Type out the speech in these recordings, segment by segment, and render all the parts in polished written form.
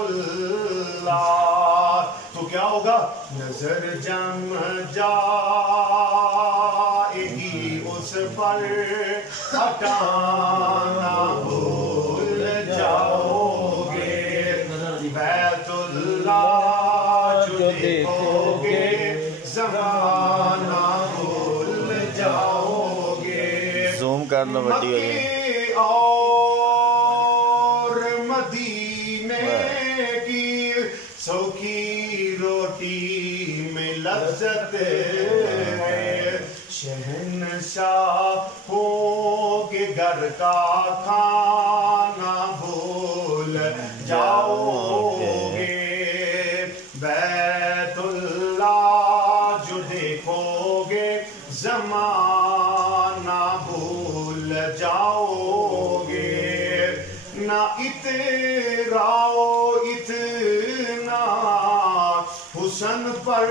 बैतुल्लाह तो क्या होगा नजर जम जाएगी उस पर हटाना भूल जाओगे बैतुल्लाह जो देखोगे ज़माना भूल जाओगे ज़ूम कर लो वीडियो ये और मदीने की सूखी रोटी में लज्जत है शहंशाहों के घर का खाना भूल जाओगे बैतुल्लाह जो देखोगे ज़माना भूल जाओगे ना इतराओ इतना हुस्न पर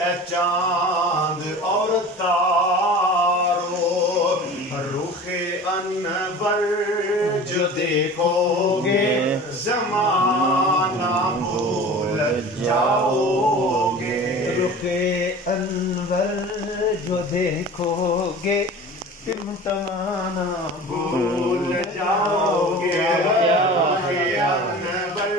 ए चांद और तारो रुखे अनवर जो देखोगे ज़माना भूल जाओगे रुखे अनवर जो देखोगे तमाना भूल जाओगे अनवर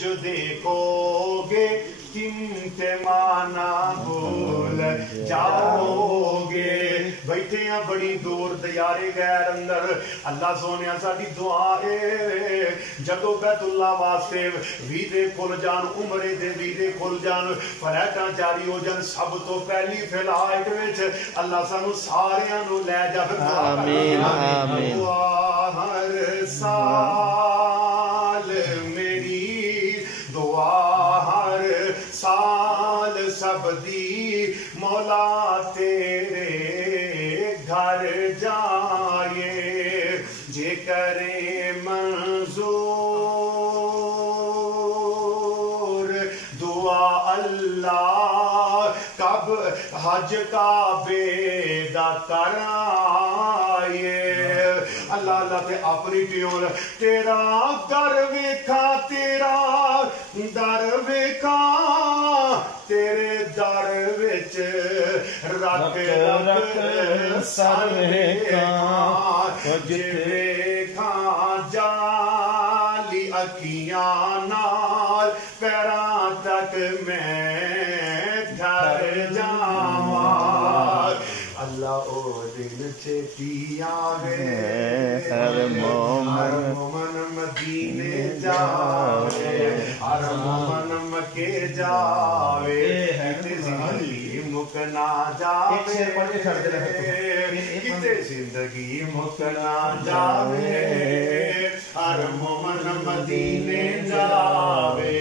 जो देखोगे तिम्तमाना भूल जाओगे बैठे हैं बड़ी दूर दयारे गैर अंदर अल्लाह सोने साडी दुआ है जदों बैतुल्लाह वास्ते वीज़े खुल जान उमरे दे वीज़े खुल जान फ्लाइटां जारी हो जान सब तो पहली फ्लाइट विच अल्लाह सानू सारियां नू लै जावे आमीन आमीन हर साल मेरी दुआ हर साल सब दी मौला तेरे घर जाए जे करे मंजूर दुआ अल्लाह कब हज काबे दा कराए अल्लाह अल्लाह ते अपनी ट्यून तेरा घर वेखा तेरा दर वेखा तेरे दर विच रख रख सर वेखा जाली अखियां नाल पैरां तक मैं ठहर जावां अल्लाह ओ दिन छेती आवे हर मोमन मदीने जावे हर मोमन मके जावे जिंदगी मुकना जावे किते जिंदगी मुकना जावे हर मोमन मदीने जावे